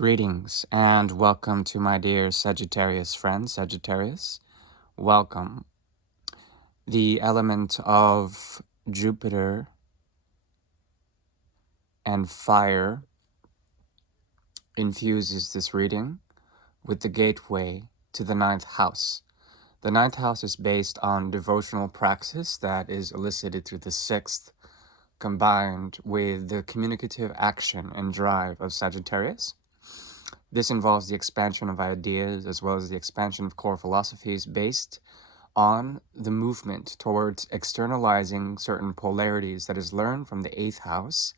Greetings and welcome to my dear Sagittarius friend, Sagittarius. Welcome. The element of Jupiter and fire infuses this reading with the gateway to the ninth house. The ninth house is based on devotional praxis that is elicited through the sixth, combined with the communicative action and drive of Sagittarius. This involves the expansion of ideas as well as the expansion of core philosophies based on the movement towards externalizing certain polarities that is learned from the eighth house.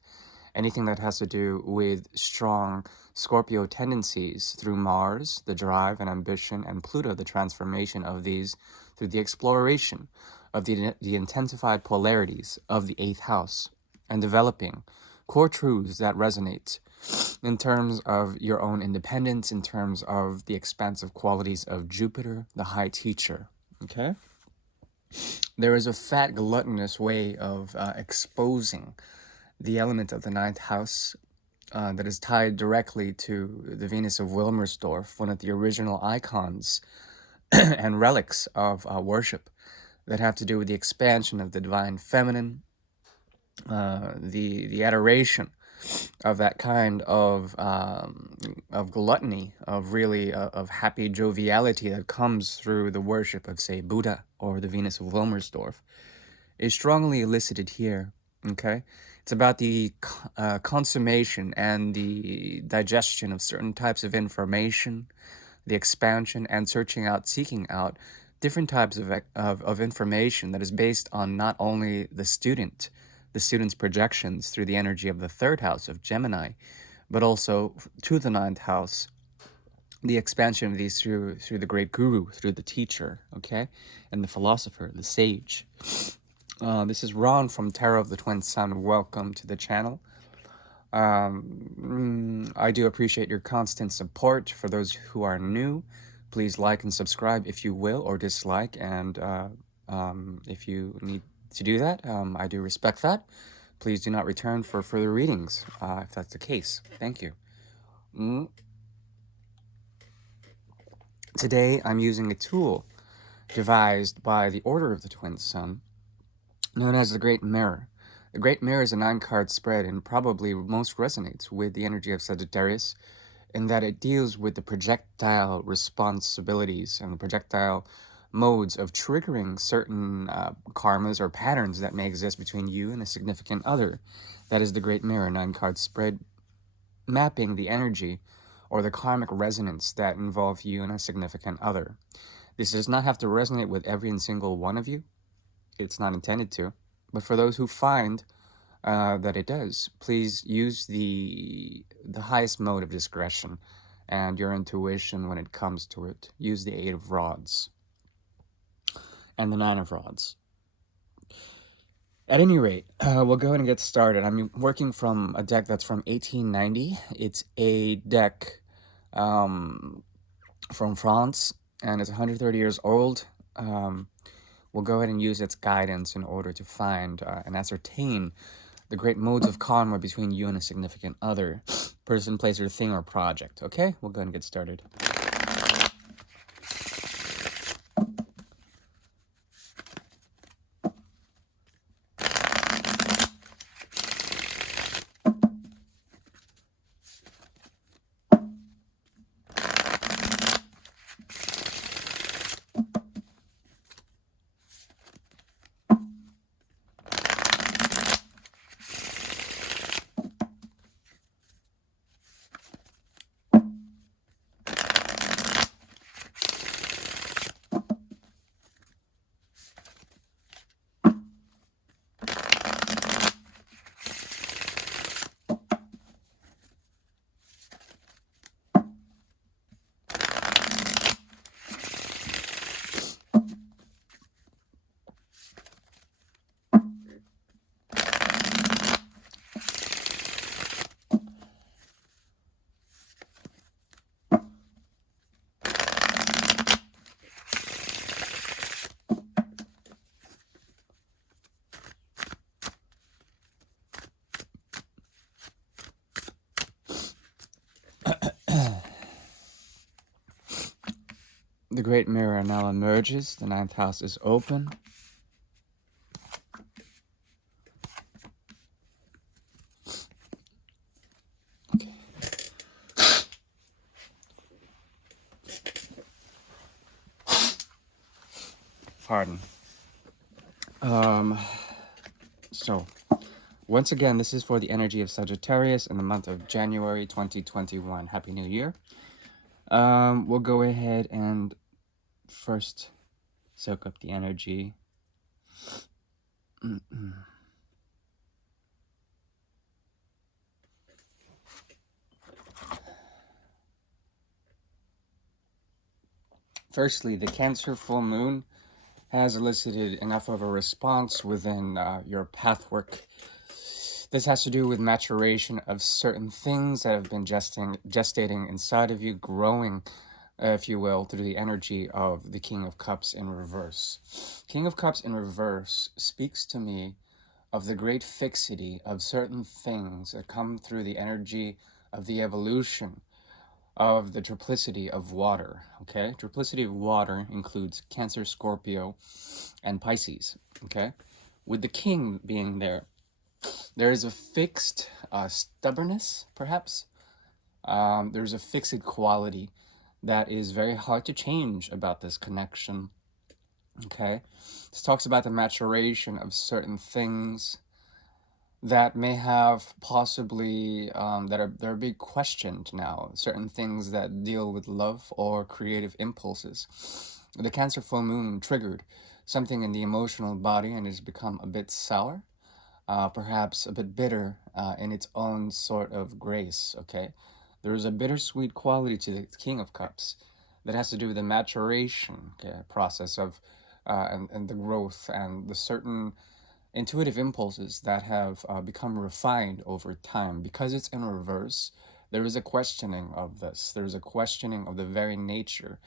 Anything that has to do with strong Scorpio tendencies through Mars, the drive and ambition, and Pluto, the transformation of these through the exploration of the intensified polarities of the eighth house and developing core truths that resonate in terms of your own independence, in terms of the expansive qualities of Jupiter, the high teacher. Okay? There is a fat, gluttonous way of exposing the element of the ninth house that is tied directly to the Venus of Wilmersdorf, one of the original icons and relics of worship that have to do with the expansion of the divine feminine, the adoration of that kind of gluttony, of really of happy joviality that comes through the worship of, say, Buddha or the Venus of Wilmersdorf, is strongly elicited here. Okay, it's about the consummation and the digestion of certain types of information, the expansion and searching out, seeking out different types of information that is based on not only the student's projections through the energy of the third house of Gemini, but also to the ninth house, the expansion of these through the great guru, through the teacher, okay, and the philosopher, the sage. This is Ron from Tarot of the Twin Sun. Welcome to the channel. I do appreciate your constant support. For those who are new, please like and subscribe if you will, or dislike, and if you need to do that, I do respect that. Please do not return for further readings, if that's the case. Thank you. Today, I'm using a tool devised by the Order of the Twin Sun, known as the Great Mirror. The Great Mirror is a 9-card spread and probably most resonates with the energy of Sagittarius in that it deals with the projectile responsibilities and the projectile modes of triggering certain karmas or patterns that may exist between you and a significant other. That is the Great Mirror 9-card spread, mapping the energy or the karmic resonance that involve you and a significant other. This does not have to resonate with every and single one of you. It's not intended to. But for those who find that it does, please use the highest mode of discretion and your intuition when it comes to it. Use the 8 of Rods and the 9 of Rods. At any rate, we'll go ahead and get started. I'm working from a deck that's from 1890. It's a deck from France, and it's 130 years old. We'll go ahead and use its guidance in order to find and ascertain the great modes of karma between you and a significant other, person, place, or thing, or project. Okay? We'll go ahead and get started. The Great Mirror now emerges. The ninth house is open. Pardon. So, once again, this is for the energy of Sagittarius in the month of January 2021. Happy New Year. We'll go ahead and first soak up the energy. Firstly, the Cancer full moon has elicited enough of a response within your pathwork. This has to do with maturation of certain things that have been gestating inside of you, growing, if you will, through the energy of the King of Cups in reverse. King of Cups in reverse speaks to me of the great fixity of certain things that come through the energy of the evolution of the triplicity of water. Okay, triplicity of water includes Cancer, Scorpio, and Pisces. Okay, with the king being there, there is a fixed stubbornness, perhaps. There's a fixed quality that is very hard to change about this connection. Okay, this talks about the maturation of certain things that may have possibly that are being questioned now. Certain things that deal with love or creative impulses. The Cancer full moon triggered something in the emotional body and has become a bit sour, perhaps a bit bitter in its own sort of grace. Okay, there is a bittersweet quality to the King of Cups that has to do with the maturation, okay, process of and the growth and the certain intuitive impulses that have become refined over time. Because it's in reverse, there is a questioning of this. There is a questioning of the very nature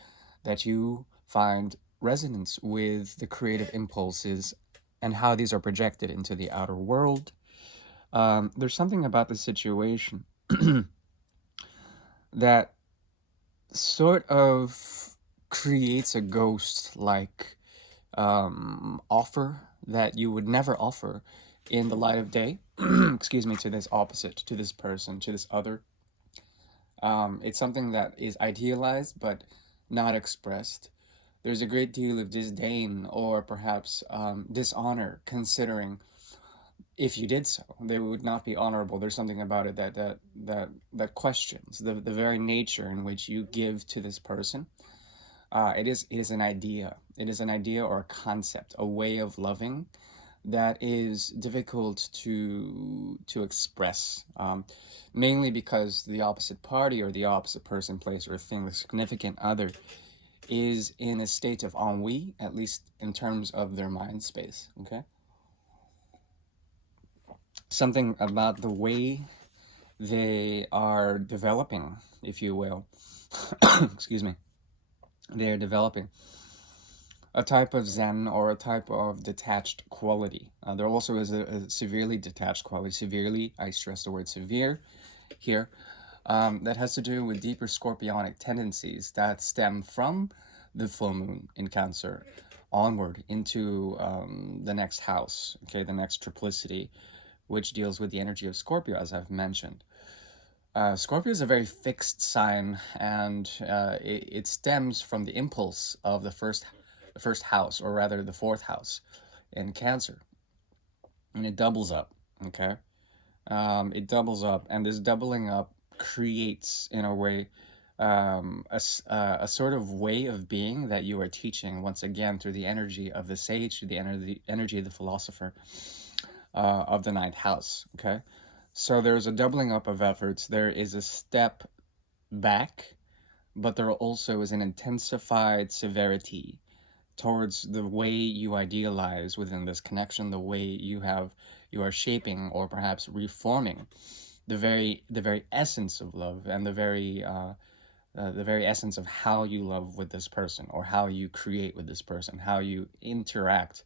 that you find resonance with the creative impulses and how these are projected into the outer world. There's something about the situation that sort of creates a ghost like offer that you would never offer in the light of day. Excuse me, to this opposite, to this person, to this other. It's something that is idealized but not expressed. There's a great deal of disdain or perhaps dishonor, considering if you did so, they would not be honorable. There's something about it that questions the very nature in which you give to this person. It is an idea. It is an idea or a concept, a way of loving that is difficult to express, mainly because the opposite party or the opposite person, place, or thing, the significant other, is in a state of ennui, at least in terms of their mind space. Okay, something about the way they are developing, if you will. Excuse me. They are developing a type of zen or a type of detached quality. There also is a severely detached quality. Severely, I stress the word severe here. That has to do with deeper scorpionic tendencies that stem from the full moon in Cancer onward into the next house, okay, the next triplicity, which deals with the energy of Scorpio, as I've mentioned. Scorpio is a very fixed sign, and it stems from the impulse of the first house, or rather the fourth house in Cancer, and it doubles up. Okay, it doubles up, and this doubling up creates, in a way, a sort of way of being that you are teaching once again through the energy of the sage, through the energy of the philosopher of the ninth house. Okay, so there's a doubling up of efforts. There is a step back, but there also is an intensified severity towards the way you idealize within this connection, the way you are shaping or perhaps reforming the very essence of love, and the very essence of how you love with this person, or how you create with this person, how you interact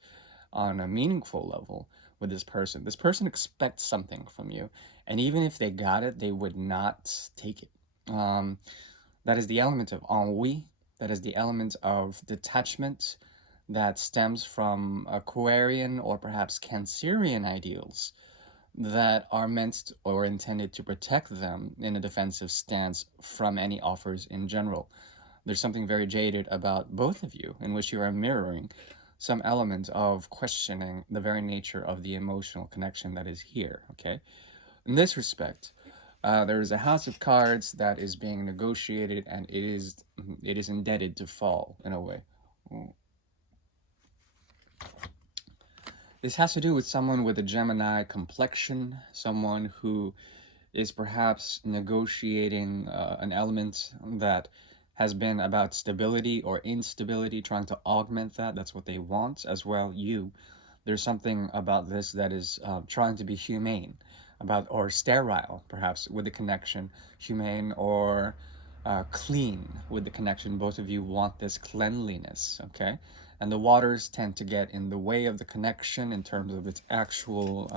on a meaningful level with this person. This person expects something from you, and even if they got it, they would not take it. That is the element of ennui, that is the element of detachment that stems from Aquarian or perhaps Cancerian ideals that are meant or intended to protect them in a defensive stance from any offers in general. There's something very jaded about both of you in which you are mirroring some element of questioning the very nature of the emotional connection that is here, okay? In this respect, there is a house of cards that is being negotiated, and it is indebted to fall in a way. This has to do with someone with a Gemini complexion, someone who is perhaps negotiating an element that has been about stability or instability, trying to augment that. That's what they want as well. There's something about this that is trying to be humane, about or sterile, perhaps with the connection, humane or clean with the connection. Both of you want this cleanliness, okay? And the waters tend to get in the way of the connection in terms of its actual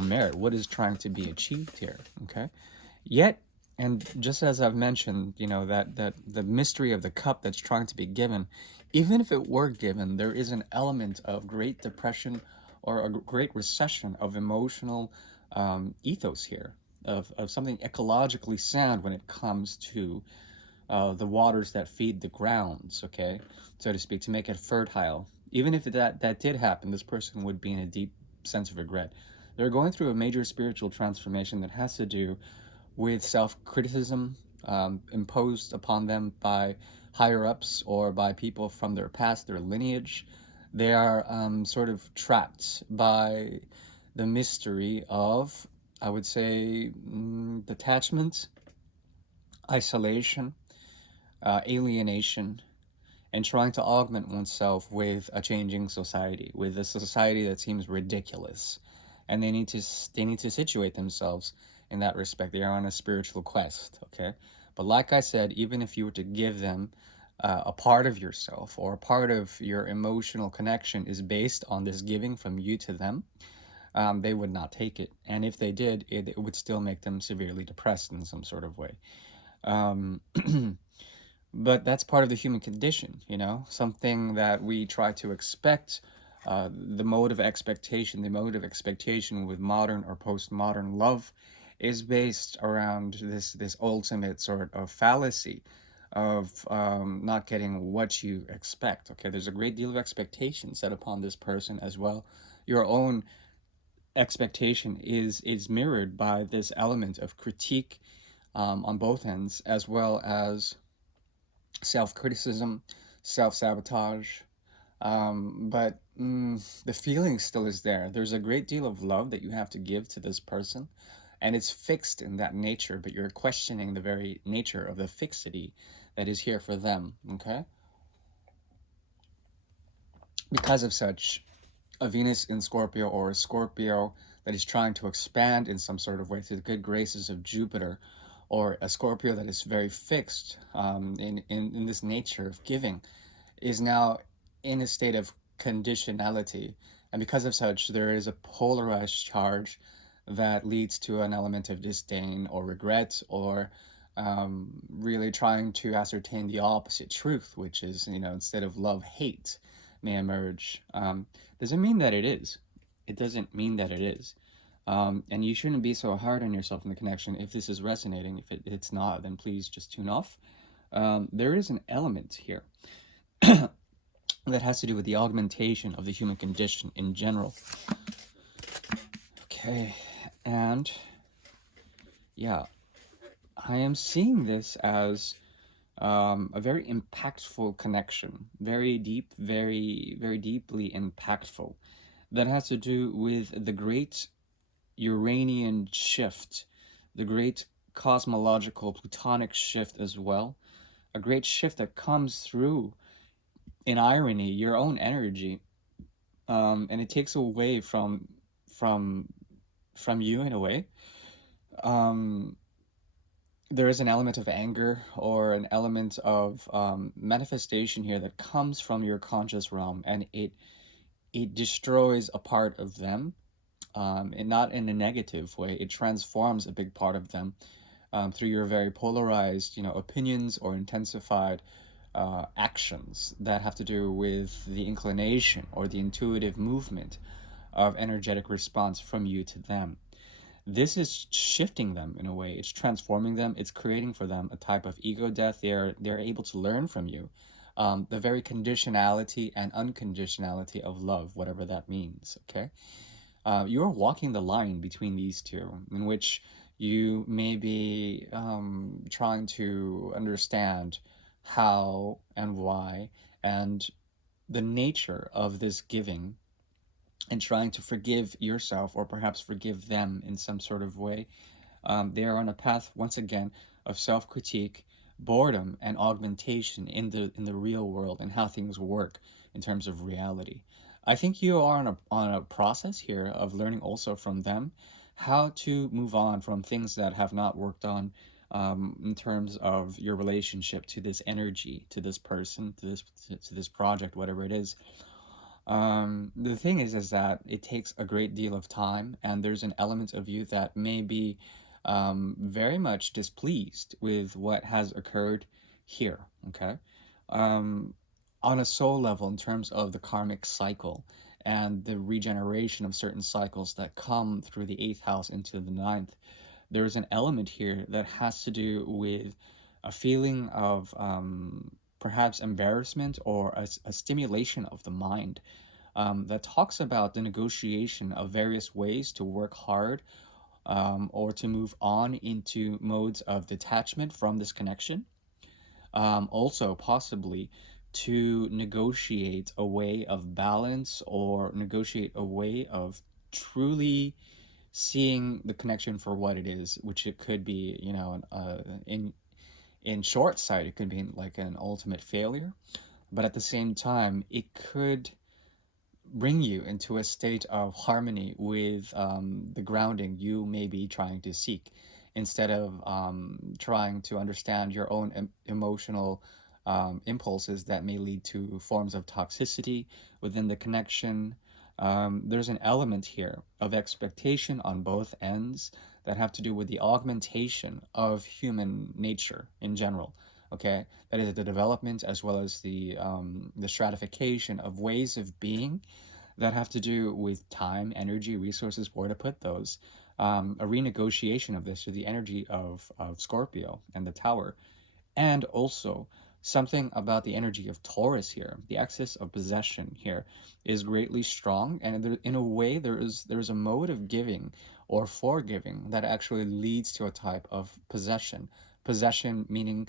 merit, what is trying to be achieved here, okay? Yet, and just as I've mentioned, that the mystery of the cup that's trying to be given, even if it were given, there is an element of great depression or a great recession of emotional ethos here, of something ecologically sound when it comes to the waters that feed the grounds, okay, so to speak, to make it fertile. Even if that did happen, this person would be in a deep sense of regret. They're going through a major spiritual transformation that has to do with self-criticism imposed upon them by higher ups or by people from their past, their lineage. They are sort of trapped by the mystery of, I would say, detachment, isolation, alienation, and trying to augment oneself with a changing society, with a society that seems ridiculous, and they need to situate themselves in that respect. They are on a spiritual quest, okay. But like I said, even if you were to give them a part of yourself, or a part of your emotional connection is based on this giving from you to them, they would not take it. And if they did, it would still make them severely depressed in some sort of way. Um, but that's part of the human condition, something that we try to expect. The mode of expectation with modern or postmodern love is based around this ultimate sort of fallacy of not getting what you expect. Okay, there's a great deal of expectation set upon this person as well. Your own expectation is mirrored by this element of critique on both ends, as well as self-criticism, self-sabotage. But the feeling still is there. There's a great deal of love that you have to give to this person, and it's fixed in that nature, but you're questioning the very nature of the fixity that is here for them, okay? Because of such, a Venus in Scorpio, or a Scorpio that is trying to expand in some sort of way through the good graces of Jupiter, or a Scorpio that is very fixed in this nature of giving, is now in a state of conditionality. And because of such, there is a polarized charge that leads to an element of disdain or regret, or really trying to ascertain the opposite truth, which is, instead of love, hate may emerge. Doesn't mean that it is. It doesn't mean that it is. And you shouldn't be so hard on yourself in the connection. If this is resonating, if it's not, then please just tune off. There is an element here that has to do with the augmentation of the human condition in general. Okay, and yeah, I am seeing this as a very impactful connection, very deep, very, very deeply impactful, that has to do with the great Uranian shift, the great cosmological Plutonic shift as well, a great shift that comes through, in irony, your own energy, and it takes away from from you in a way. Um, there is an element of anger or an element of manifestation here that comes from your conscious realm, and it destroys a part of them, and not in a negative way. It transforms a big part of them through your very polarized, opinions, or intensified actions that have to do with the inclination or the intuitive movement of energetic response from you to them. This is shifting them in a way. It's transforming them. It's creating for them a type of ego death. They're able to learn from you, the very conditionality and unconditionality of love, whatever that means. Okay, you're walking the line between these two, in which you may be trying to understand how and why and the nature of this giving, and trying to forgive yourself or perhaps forgive them in some sort of way. They are on a path once again of self-critique, boredom, and augmentation in the real world and how things work in terms of reality. I think you are on a process here of learning also from them how to move on from things that have not worked on, in terms of your relationship to this energy, to this person, to this project, whatever it is. The thing is that it takes a great deal of time, and there's an element of you that may be very much displeased with what has occurred here. Okay, um, on a soul level, in terms of the karmic cycle and the regeneration of certain cycles that come through the eighth house into the ninth, there is an element here that has to do with a feeling of perhaps embarrassment or a stimulation of the mind, that talks about the negotiation of various ways to work hard, or to move on into modes of detachment from this connection. Also, possibly to negotiate a way of balance or negotiate a way of truly seeing the connection for what it is, which it could be, in short sight, it could be like an ultimate failure, but at the same time, it could bring you into a state of harmony with the grounding you may be trying to seek, instead of trying to understand your own emotional impulses that may lead to forms of toxicity within the connection. There's an element here of expectation on both ends that have to do with the augmentation of human nature in general. Okay, that is the development as well as the stratification of ways of being that have to do with time, energy, resources, where to put those. A renegotiation of this through the energy of Scorpio and the Tower, and also something about the energy of Taurus here. The axis of possession here is greatly strong, and in a way, there is a mode of giving or forgiving that actually leads to a type of possession. Possession meaning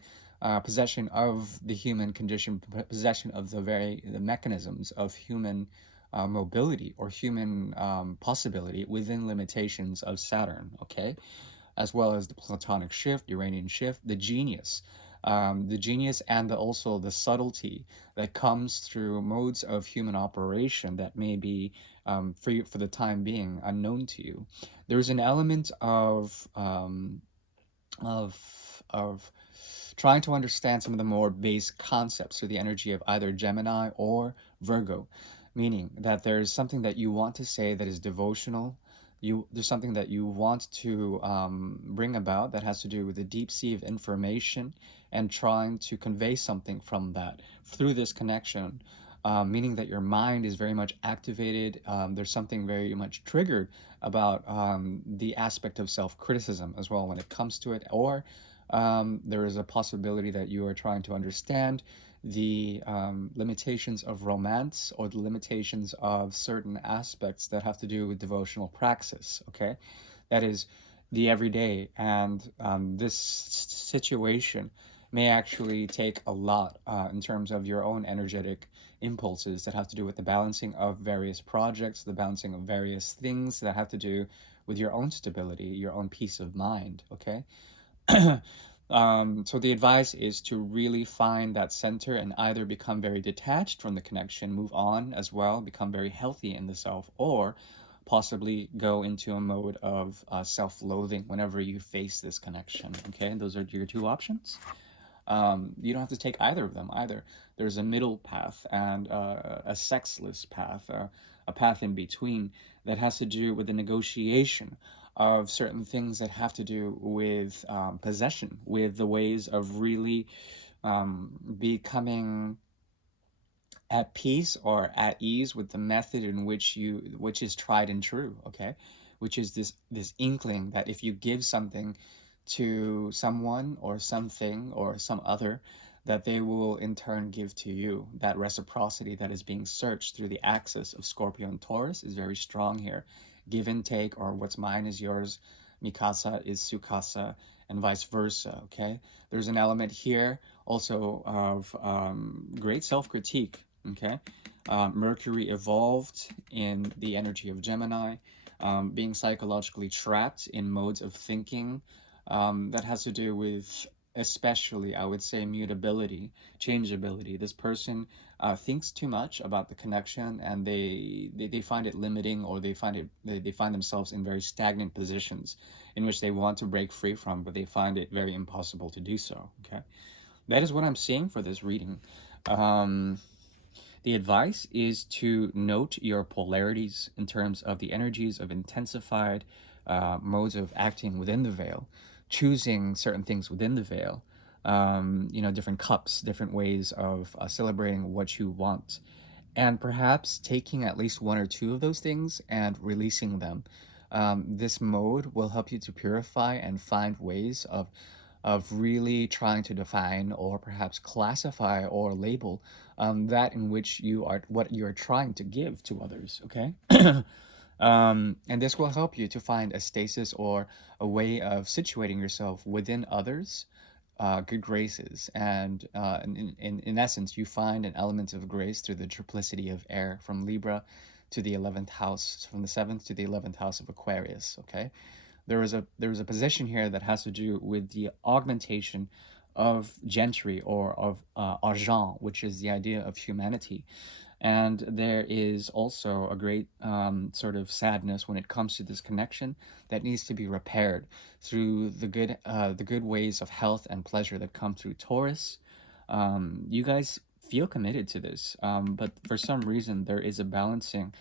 possession of the human condition, possession of the mechanisms of human mobility or human possibility within limitations of Saturn. Okay, as well as the Platonic shift, Uranian shift, the genius and also the subtlety that comes through modes of human operation that may be, for the time being, unknown to you. There's an element of trying to understand some of the more base concepts through the energy of either Gemini or Virgo, meaning that there's something that you want to say that is devotional. There's something that you want to bring about that has to do with the deep sea of information, and trying to convey something from that through this connection, meaning that your mind is very much activated. There's something very much triggered about the aspect of self-criticism as well when it comes to it, or there is a possibility that you are trying to understand the limitations of romance or the limitations of certain aspects that have to do with devotional praxis. Okay, that is the everyday, and this situation may actually take a lot in terms of your own energetic impulses that have to do with the balancing of various projects, the balancing of various things that have to do with your own stability, your own peace of mind. Okay. So the advice is to really find that center and either become very detached from the connection, move on as well, become very healthy in the self, or possibly go into a mode of self-loathing whenever you face this connection. Okay, those are your two options. You don't have to take either of them either. There's a middle path and a sexless path, a path in between that has to do with the negotiation of certain things that have to do with possession, with the ways of really becoming at peace or at ease with the method in which is tried and true, okay, which is this inkling that if you give something to someone or something or some other, that they will in turn give to you. That reciprocity that is being searched through the axis of Scorpio and Taurus is very strong here. Give and take, or what's mine is yours, Mikasa is Sukasa, and vice versa, okay. There's an element here also of great self-critique, okay. Mercury evolved in the energy of Gemini, being psychologically trapped in modes of thinking that has to do with, especially, I would say, mutability, changeability. This person thinks too much about the connection, and they find it limiting, or they find themselves in very stagnant positions in which they want to break free from, but they find it very impossible to do so, okay. That is what I'm seeing for this reading. Um, the advice is to note your polarities in terms of the energies of intensified modes of acting within the veil, choosing certain things within the veil, different cups, different ways of celebrating what you want, and perhaps taking at least one or two of those things and releasing them. This mode will help you to purify and find ways of really trying to define or perhaps classify or label that in which you are what you are trying to give to others. Okay. And this will help you to find a stasis or a way of situating yourself within others good graces, and in essence you find an element of grace through the triplicity of air from Libra to the 11th house, from the 7th to the 11th house of Aquarius. Okay, there is a position here that has to do with the augmentation of gentry, or of argent, which is the idea of humanity. And there is also a great sort of sadness when it comes to this connection that needs to be repaired through the good ways of health and pleasure that come through Taurus. You guys feel committed to this, but for some reason there is a balancing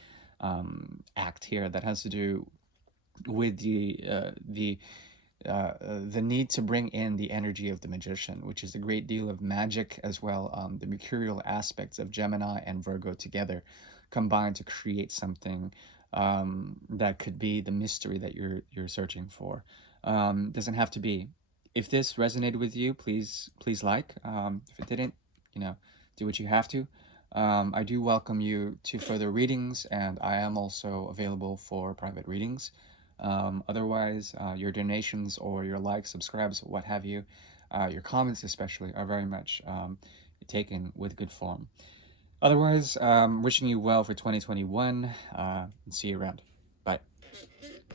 act here that has to do with the need to bring in the energy of the magician, which is a great deal of magic as well. The mercurial aspects of Gemini and Virgo together combine to create something that could be the mystery that you're searching for. Doesn't have to be. If this resonated with you, please like. If it didn't, do what you have to. I do welcome you to further readings, and I am also available for private readings. Otherwise, your donations or your likes, subscribes, what have you, your comments especially, are very much taken with good form. Otherwise, wishing you well for 2021. See you around. Bye.